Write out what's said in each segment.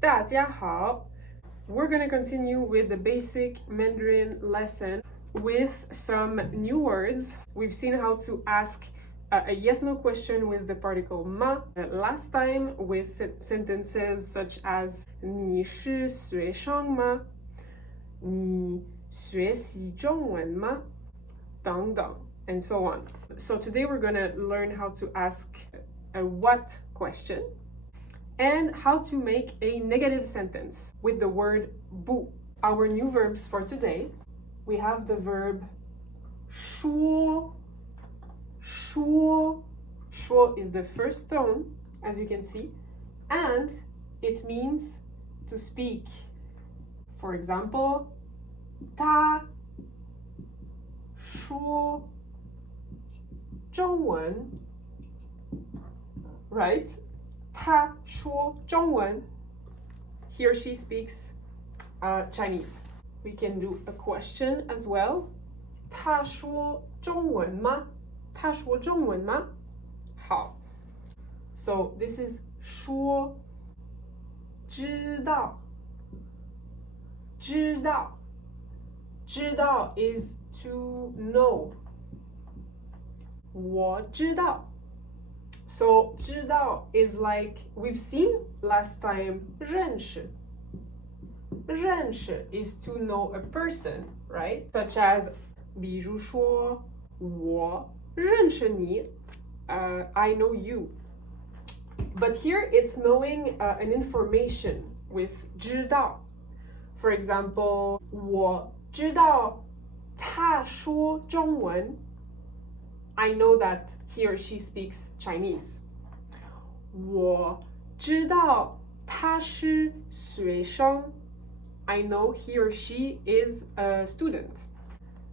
大家好. We're going to continue with the basic Mandarin lesson with some new words. We've seen how to ask a yes-no question with the particle ma last time with sentences such as 你是学生吗?你学习中文吗?等等 and so on. So today we're going to learn how to ask a what question and how to make a negative sentence with the word 不. Our new verbs for today, we have the verb 说. 说is the first tone, as you can see, and it means to speak. For example, 他说中文, right? 他说中文. He or she speaks Chinese. We can do a question as well. 他说中文吗?他说中文吗?好. So this is 说. 知道. 知道. 知道 is to know. 我知道. So 知道 is like we've seen last time 认识. 认识 is to know a person, right? Such as 比如说我认识你, I know you. But here it's knowing an information with 知道. For example, 我知道他说中文. I know that he or she speaks Chinese. 我知道他是学生. I know he or she is a student.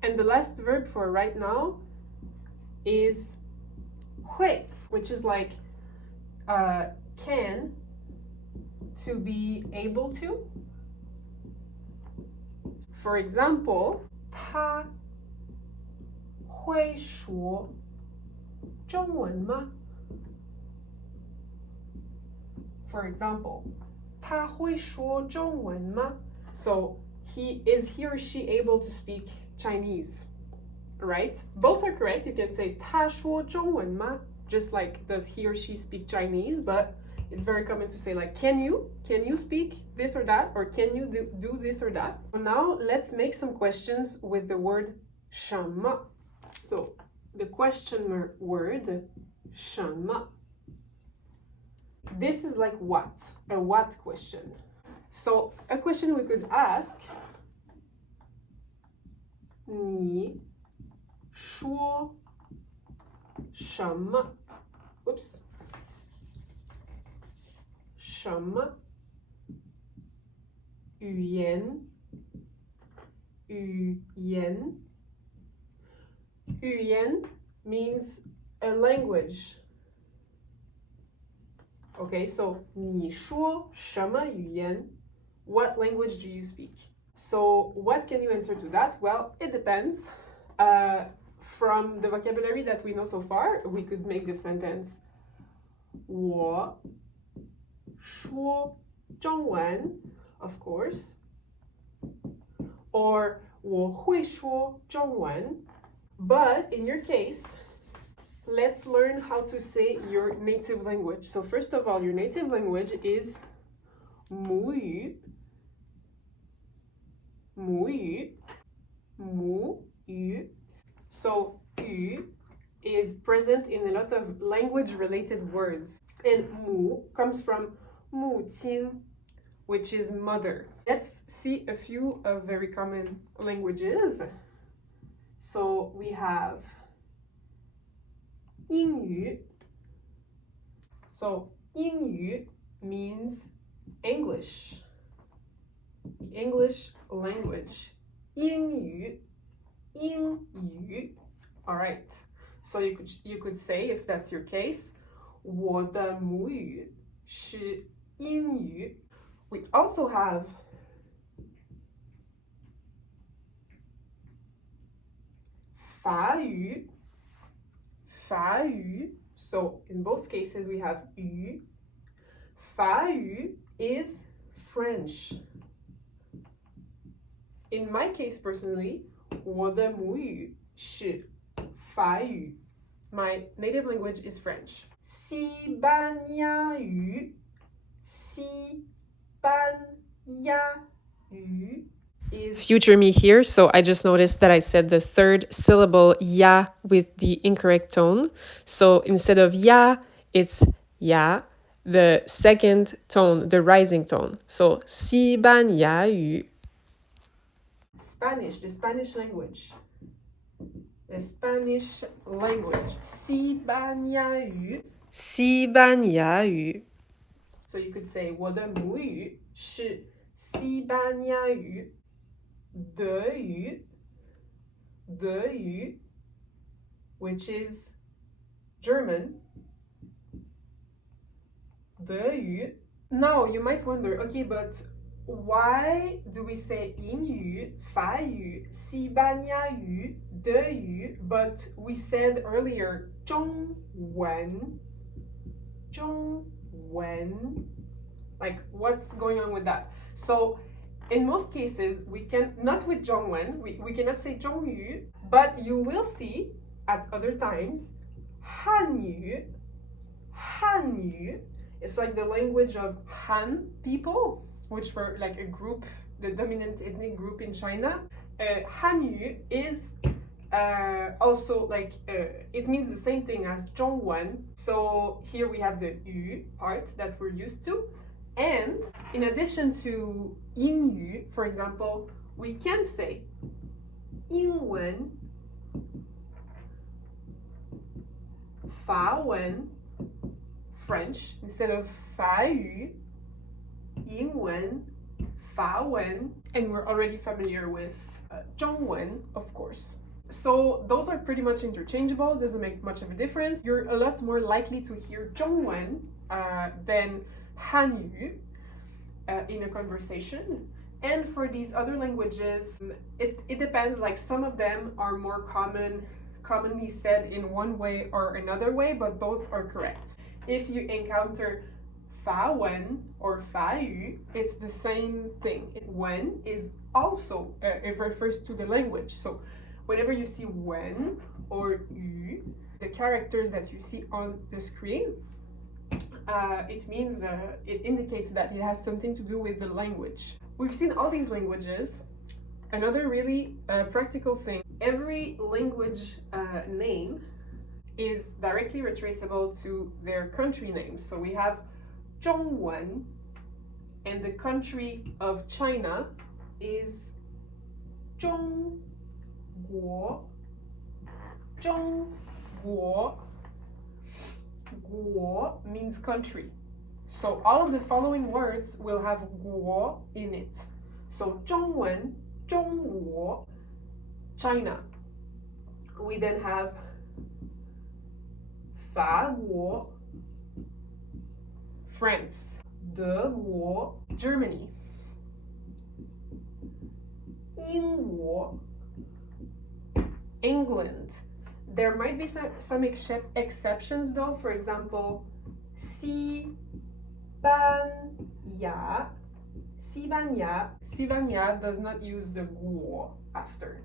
And the last verb for right now is 会, which is like can, to be able to. For example, 他会说中文吗? For example, 他会说中文吗? So is he or she able to speak Chinese? Right? Both are correct. You can say 他说中文吗? Just like does he or she speak Chinese, but it's very common to say like can you speak this or that, or can you do this or that? So now let's make some questions with the word 什么. So the question word 什么. This is like what? A what question. So a question we could ask, 你说什么? Oops. 什么语言? 语言. 语言 means a language. Okay, so 你说什么语言? What language do you speak? So what can you answer to that? Well, it depends. From the vocabulary that we know so far, we could make the sentence 我说中文, of course, or 我会说中文. But in your case, let's learn how to say your native language. So first of all, your native language is 母语. 母语. 母语. So 语 is present in a lot of language-related words. And 母 comes from 母亲, which is mother. Let's see a few of very common languages. So we have 英语. So 英语 means English. The English language. 英语. 英语. All right. So you could say, if that's your case, 我的母语是英语. We also have 法语. 法语. So in both cases we have 语. 法语 is French. In my case personally, 我的母语是法语. My native language is French. 西班牙语. 西班牙语 is future me here, so I just noticed that I said the third syllable ya with the incorrect tone. So instead of ya, it's ya, the second tone, the rising tone. So 西班牙语. Spanish, the Spanish language. The Spanish language. 西班牙语. 西班牙语. So you could say 我的母语是西班牙语, 德语, 德语, which is German. 德语. Now you might wonder, okay, but why do we say 英语, 法语, 西班牙语, 德语, but we said earlier 中文, 中文? Like, what's going on with that? So in most cases, we can, not with 中文, we cannot say 中语, but you will see at other times 汉语, 汉语. It's like the language of Han people, which were like a group, the dominant ethnic group in China. Hanyu is also like, it means the same thing as 中文. So here we have the yu part that we're used to. And in addition to 英语, for example, we can say 英文, 法文, French instead of 法语, 英文, 法文, and we're already familiar with 中文, of course. So those are pretty much interchangeable, doesn't make much of a difference. You're a lot more likely to hear 中文 than 汉语 in a conversation. And for these other languages, it depends, like some of them are more commonly said in one way or another way, but both are correct. If you encounter 法文 or 法语, it's the same thing. 文 is also, it refers to the language. So whenever you see 文 or 语, the characters that you see on the screen, it means, it indicates that it has something to do with the language. We've seen all these languages. Another really practical thing, every language name is directly retraceable to their country name. So we have 中文, and the country of China is 中国. 中国. 国 means country. So all of the following words will have 国 in it. So 中文, 中国, China. We then have 法国, France, 德国, Germany, 英国, England. There might be some exceptions though. For example, 西班牙. 西班牙. 西班牙 does not use the 国 after.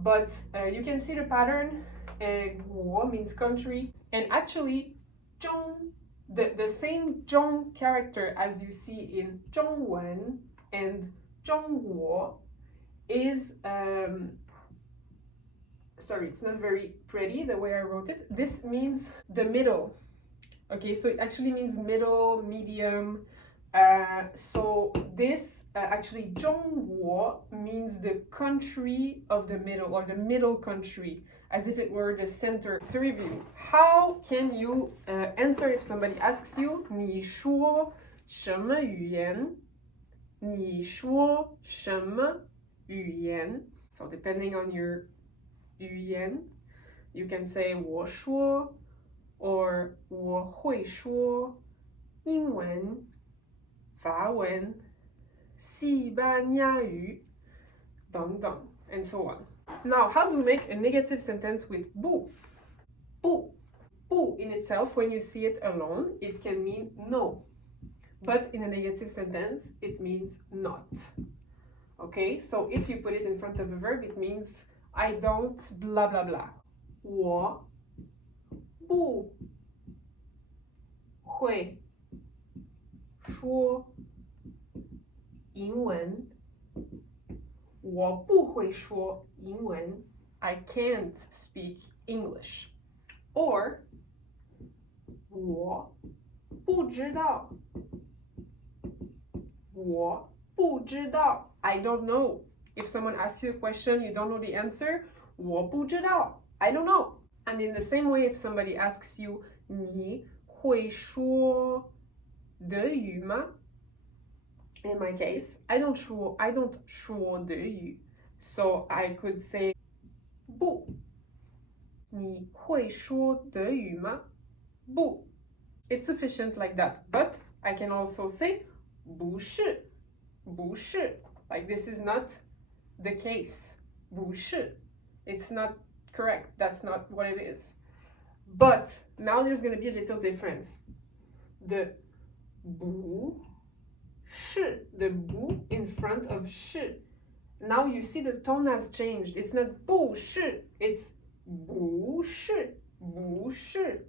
But you can see the pattern. 国 means country. And actually, 中, the same 中 character as you see in 中文 and 中国 is, sorry, it's not very pretty the way I wrote it. This means the middle. Okay, so it actually means middle, medium. So this actually 中国 means the country of the middle, or the middle country, as if it were the center. To review, how can you answer if somebody asks you 你说什么语言? 你说什么语言? So depending on your 语言, you can say 我说 or 我会说英文, 法文, 西班牙语, 等等, and so on. Now, how to make a negative sentence with 不? 不. 不 in itself, when you see it alone, it can mean no. But in a negative sentence, it means not. Okay, so if you put it in front of a verb, it means I don't blah blah blah. 我不会说英文。我不会说英文。I can't speak English. Or 我不知道。我不知道。I don't know. If someone asks you a question, you don't know the answer. 我不知道。I don't know. And in the same way, if somebody asks you, 你会说德语吗? In my case, I don't 说德语. So I could say 不。你会说德语吗? 不。It's sufficient like that. But I can also say 不是。不是. Like this is not the case. 不是. It's not correct. That's not what it is. But now there's going to be a little difference. The 不是, the 不 in front of 是. Now you see the tone has changed. It's not 不是, it's 不是, 不是.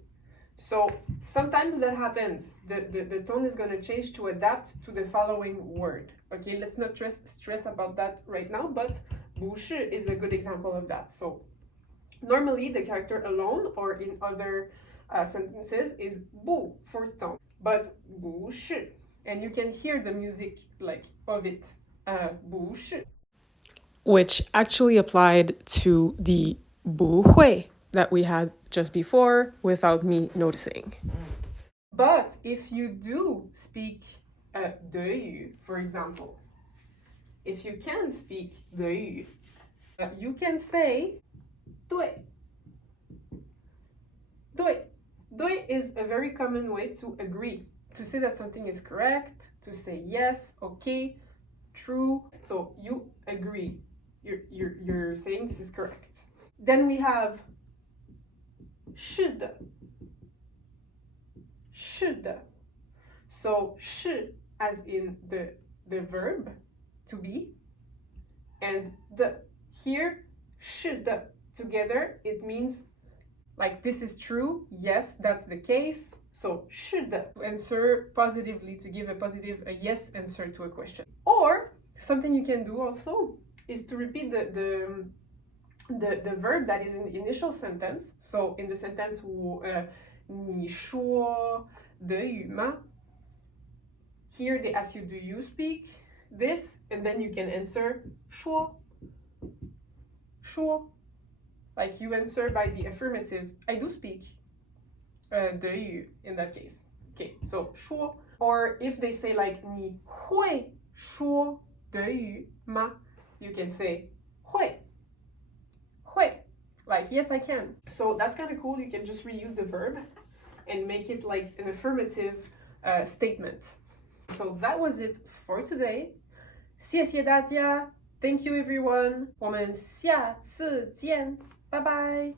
So sometimes that happens. The tone is going to change to adapt to the following word. Okay, let's not stress about that right now, but 不是 is a good example of that. So normally the character alone or in other sentences is 不 fourth tone, but 不是. And you can hear the music like of it. 不是. Which actually applied to the 不会 that we had just before without me noticing. But if you do speak 德语, for example, if you can speak 德语, you can say 对. 对. 对 is a very common way to agree, to say that something is correct, to say yes, okay, true. So you agree. You're saying this is correct. Then we have 是的. 是的. So 是 as in the verb to be, and the here 是的 together, it means like this is true, yes, that's the case. So 是的, to answer positively, to give a yes answer to a question. Or something you can do also is to repeat the verb that is in the initial sentence. So in the sentence 你说德语吗? Here they ask you, do you speak this? And then you can answer 说. 说. Like you answer by the affirmative. I do speak 德语 in that case. Okay, so 说. Or if they say like 你会说德语吗? You can say 会. 会. Like, yes, I can. So that's kind of cool. You can just reuse the verb and make it like an affirmative statement. So that was it for today. 谢谢大家. Thank you, everyone. 我们下次见. Bye bye.